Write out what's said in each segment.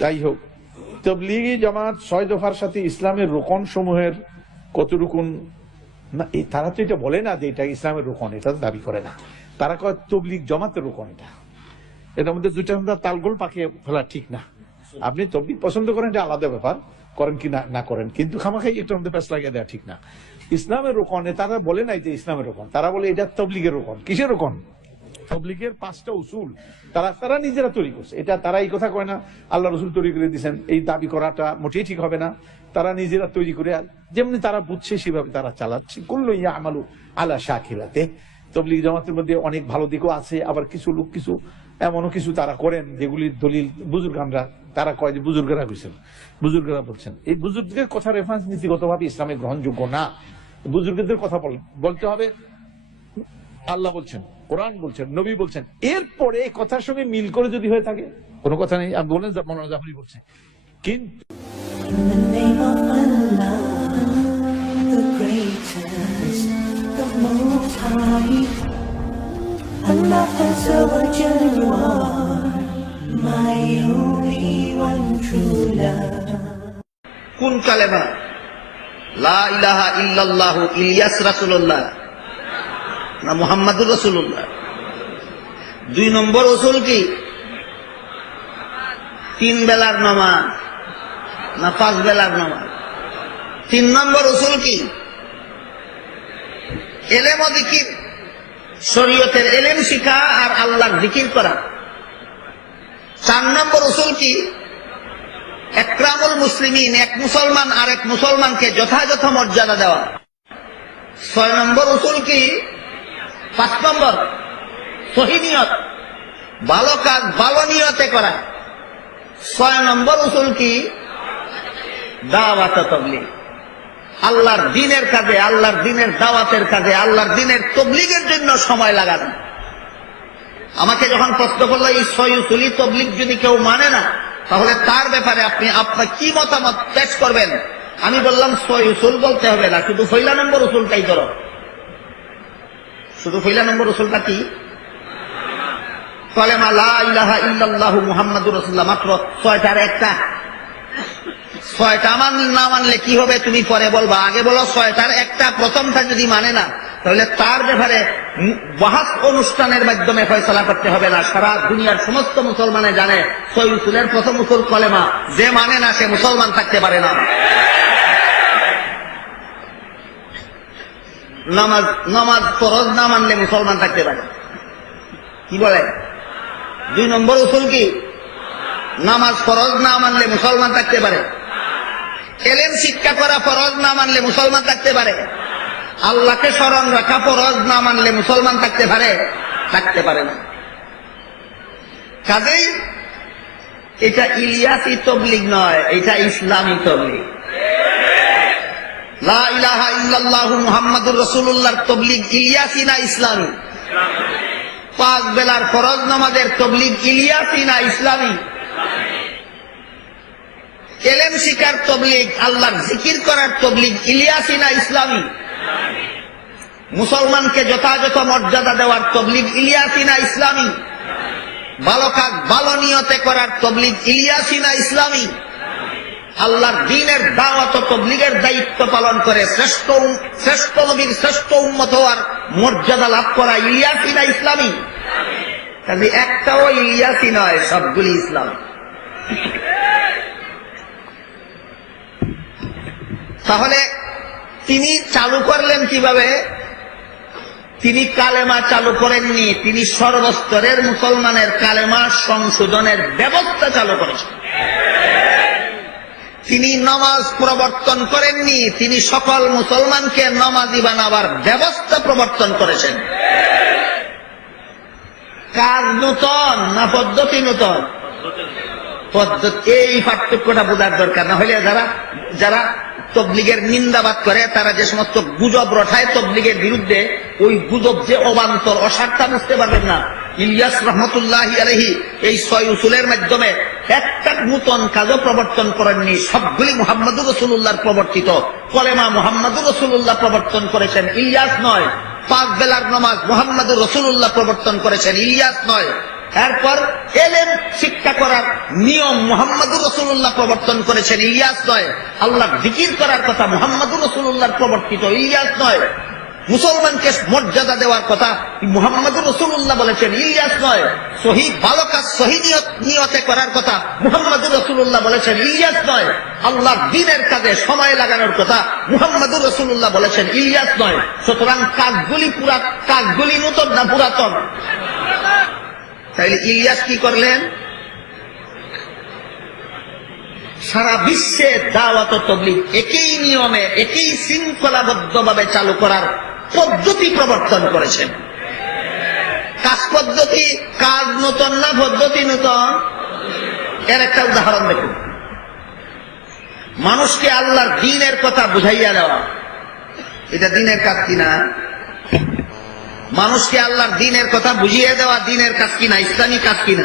যাই হোক তবলিগি জামাত ছয় দফার সাথে ইসলামের রোকন সমূহের কত রুকুন না তারা তো এটা বলে না যে এটা ইসলামের রোকন, এটা দাবি করে না। তারা কয় তবলিগ জামাতের রোকন এটা। এটার মধ্যে দুইটা তালগোল পাকিয়ে ফেলা ঠিক না। আপনি তবলিগ পছন্দ করেন, এটা আলাদা ব্যাপার। করেন কি না করেন। কিন্তু খামাখাই এটার মধ্যে প্যাস লাগিয়ে দেওয়া ঠিক না। ইসলামের রোকনে তারা বলে নাই যে ইসলামের রোকন। তারা বলে এটা তবলিগের রোকন। কিসের রোকন? তবলিগের পাঁচটা উসুল। তারা তারা নিজেরা তৈরি করছে। এটা তারা এই কথা কয় না, আল্লাহ রসুল তৈরি করে দিয়েছেন, এই দাবি করাটা মোটেই ঠিক হবে না। তারা নিজেরা তৈরি করে, যেমনি তারা বুঝছে, সেভাবে তারা চালাচ্ছে। কুল্লু ইয়া আমালু আলা শাকিলাতে। তবলিগ জামাতের মধ্যে অনেক ভালো দিকও আছে, আবার কিছু লোক কিছু এমনও কিছু তারা করেন যেগুলির দলিল বুজুর্গানরা, তারা কয় যে বুজুর্গরা হয়েছেন বুজুর্গরা বলছেন, এই বুজুর্গের কথা রেফারেন্স নীতিগতভাবে ইসলামে গ্রহণযোগ্য না। বুজুর্গদের কথা বল- বলতে হবে, আল্লাহ বলছেন, কোরআন বলছেন, নবী বলছেন। এরপরে এই কথার সঙ্গে মিল করে যদি হয়ে থাকে, কোনো কথা নেই। আমি বলেন মনোজ জাফরি বলছে। কিন্তু Are my only one true love. কোন কালেমা? লা ইলাহা ইল্লাল্লাহু ইলিয়াস রাসূলুল্লাহ না মুহাম্মাদুর রাসূলুল্লাহ? দুই নম্বর উসুল কি? তিন বেলার নামাজ না পাঁচ বেলার নামাজ? তিন নম্বর উসুল কি? এলেম ও দিকির। শরীয়তের এলেম শিখা আর আল্লাহর জিকির করা। চার নম্বর উসুল কি? একরামুল মুসলিমিন, এক মুসলমান আর এক মুসলমানকে যথাযথ মর্যাদা দেওয়া। ছয় নম্বর উসুল কি? পাঁচ নম্বর সহিনিয়ত ভালো কাজ, ভালো নিয়তে করা। ছয় নম্বর উসুল কি? দাওয়াত তবলিগ। আল্লাহর দিনের কাজে, আল্লাহর দিনের দাওয়াতের কাজে, আল্লাহর দিনের তবলিগের জন্য সময় লাগানো। আমাকে যখন প্রশ্ন করল এই ছয় উসুলি তবলিগ যদি কেউ মানে না, তাহলে তার ব্যাপারে আপনি, আপনার কি মতামত পেশ করবেন? আমি বললাম ছয় উসুল বলতে হবে না, শুধু ফইলা নম্বর উসুলটাই ধরো। শুধু ফইলা নম্বর উসুলটা কি? কলেমা লা ইলাহা ইল্লাল্লাহু মুহাম্মাদুর রাসূলুল্লাহ, মাত্র ছয়টার একটা। ছয়টা মান না মানলে কি হবে তুমি পরে বলবা? আগে বলো ছয়টার একটা, প্রথমটা যদি মানে না, তাহলে তার ব্যাপারে বাহাত অনুষ্ঠানের মাধ্যমে ফয়সলা করতে হবে না। সারা দুনিয়ার সমস্ত মুসলমানে জানে ছয় উসুলের প্রথম উসুল কলেমা, যে মানে না সে মুসলমান থাকতে পারে না। নামাজ নামাজ ফরজ না মানলে মুসলমান থাকতে পারে। কি বলে? দুই নম্বর উসুল কি? নামাজ ফরজ না মানলে মুসলমান থাকতে পারে। এলেম শিক্ষা করা ফরজ না মানলে মুসলমান থাকতে পারে। আল্লাহকে স্মরণ রাখা ফরজ না মানলে মুসলমান থাকতে পারে থাকতে পারে না। কাজেই এটা ইলিয়াসি তবলিগ নয়, এটা ইসলামী তবলিগ। পাঁচ বেলার ফরজ নামাজের তবলিগ ইলিয়াসি না ইসলামী? এলেম শিকার তবলিগ, আল্লাহর জিকির করার তবলিগ ইলিয়াসি না ইসলামী। মুসলমানকে যথাযথ মর্যাদা দেওয়ার তবলিগ ইলিয়াসি না ইসলামী। ভালো কাজ ভালো নিয়তে করার তবলিগ ইলিয়াসি না ইসলামী। আল্লাহর দিনের দাওয়াত তবলিগের দায়িত্ব পালন করে শ্রেষ্ঠ শ্রেষ্ঠ নবীর শ্রেষ্ঠ উন্মত হওয়ার মর্যাদা লাভ করা ইলিয়াসি না ইসলামী। কাজে একটাও ইলিয়াসি নয়, সবগুলি ইসলাম। তাহলে তিনি চালু করলেন কীভাবে? তিনি কালেমা চালু করেননি, তিনি সর্বস্তরের মুসলমানের কালেমা সংশোধনের ব্যবস্থা চালু করেছেন। তিনি নমাজ প্রবর্তন করেননি, তিনি সকল মুসলমানকে নমাজি বানাবার ব্যবস্থা প্রবর্তন করেছেন। কাজ নূতন না পদ্ধতি নূতন? পদ্ধতি এই পার্থক্যটা বোঝার দরকার না। হলে যারা যারা তবলিগের নিন্দাবাদ করে, তারা যে সমস্ত গুজব রটায় তবলিগের বিরুদ্ধে, ওই গুজব যে অবান্তর অসারটা বুঝতে পারবেন না। ইলিয়াস রহমতুল্লাহ আলহি এই ছয় উসুলের মাধ্যমে একটা নূতন কাজও প্রবর্তন করেননি। সবগুলি মোহাম্মদুর রসুল্লাহর প্রবর্তিত। কলেমা মোহাম্মদুর রসুল্লাহ প্রবর্তন করেছেন। ইলিয়াস নয়, পাঁচ বেলার নমাজ মোহাম্মদুর রসুল্লাহ প্রবর্তন করেছেন। ইলিয়াস নয় এরপর এলেম শিক্ষা করার নিয়ম মোহাম্মদুর রসুল্লাহ প্রবর্তন করেছেন ইলিয়াস নয়। আল্লাহ জিকির করার কথা মোহাম্মদুর রসুল্লাহর প্রবর্তিত ইলিয়াস নয়। মুসলমানকে মর্যাদা দেওয়ার কথা মুহাম্মদুর রসুল্লাহ বলেছেন ইলিয়াস নয়। সহি ভালো কাজ, সহি নিয়ত করার কথা মুহাম্মদুর রসুল্লাহ বলেছেন ইলিয়াস নয়। আল্লাহর দিনের কাজে সময় লাগানোর কথা মুহাম্মদুর রসুল্লাহ বলেছেন ইলিয়াস নয়। সুতরাং কাকগুলি পুরা কাজগুলি নূতন না পুরাতন? তাইলে ইলিয়াস কি করলেন? সারা বিশ্বে দাওয়াত তবলিগ একই নিয়মে, একই শৃঙ্খলাবদ্ধভাবে চালু করার পদ্ধতি প্রবর্তন করেছেন। কাজ পদ্ধতি, কাজ নতুন না পদ্ধতি নতুন? এর একটা উদাহরণ দেখুন। মানুষকে আল্লাহর দিনের কথা বুঝাইয়া দেওয়া। এটা দিনের কাজ কিনা মানুষকে আল্লাহর দিনের কথা বুঝিয়ে দেওয়া দিনের কাজ কিনা ইসলামী কাজ কিনা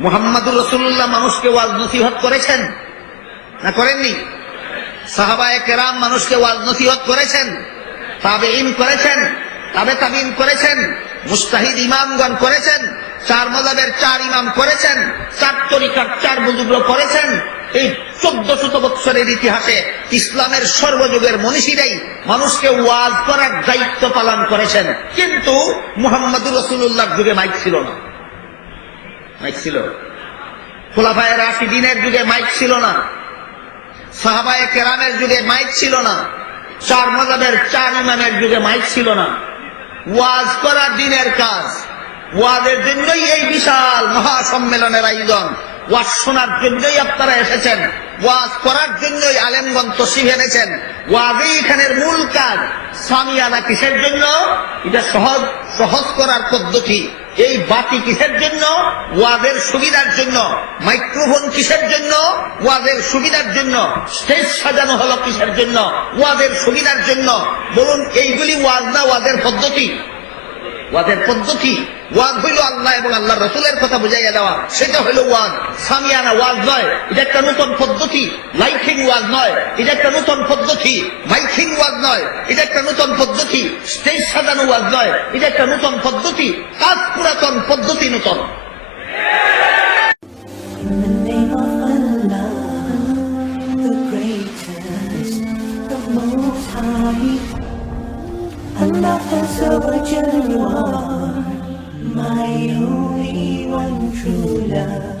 মোহাম্মদুর রসুল্লাহ মানুষকে ওয়াজ নসিহত করেছেন না করেননি? সাহাবায় কেরাম মানুষকে ওয়াজ নসিহত করেছেন তাবে ইন করেছেন, তাবে তাবিন করেছেন, মুস্তাহিদ ইমামগণ করেছেন, চার মজাবের চার ইমাম করেছেন, চার তরিকার চার বুজুর্গ করেছেন এই চোদ্দ শত বৎসরের ইতিহাসে ইসলামের সর্বযুগের মনীষীরাই মানুষকে ওয়াজ করার দায়িত্ব পালন করেছেন। কিন্তু মুহাম্মদুর রসুল্লাহর যুগে মাইক ছিল না। মাইক ছিল। খোলাফায়ের আশি দিনের যুগে মাইক ছিল না। সাহাবায়ে কেরামের যুগে মাইক ছিল না। চার মজাবের চার ইমামের যুগে মাইক ছিল না। ওয়াজ করা দিনের কাজ। ওয়াজের জন্যই এই বিশাল মহাসম্মেলনের আয়োজন। ওয়াজ শোনার জন্যই আপনারা এসেছেন, ওয়াজ করার জন্যই আলেমগঞ্জ তসিফ এনেছেন। ওয়াজই এখানের মূল কাজ সামিয়ানা কিসের জন্য? এটা সহজ সহজ করার পদ্ধতি। এই বাতি কিসের জন্য? ওয়াজের সুবিধার জন্য। মাইক্রোফোন কিসের জন্য? ওয়াজের সুবিধার জন্য। স্টেজ সাজানো হলো কিসের জন্য? ওয়াজের সুবিধার জন্য। বলুন, এইগুলি ওয়াজ না ওয়াজের পদ্ধতি? ওয়াজের পদ্ধতি? ওয়াজ হইল আল্লাহ এবং আল্লাহ রসুলের কথা বুঝাইয়া দেওয়া। সেটা হইল ওয়াজ সামিয়ানা ওয়াজ নয়, এটা একটা নতুন পদ্ধতি। লাইটিং ওয়াজ নয়, এটা একটা নতুন পদ্ধতি। মাইকিং ওয়াজ নয়, এটা একটা নতুন পদ্ধতি। স্টেজ সাজানো ওয়াজ নয়, এটা একটা নতুন পদ্ধতি। কাজ পুরাতন পদ্ধতি নতুন। Allah. Allah has overjoyed you are my only one true love.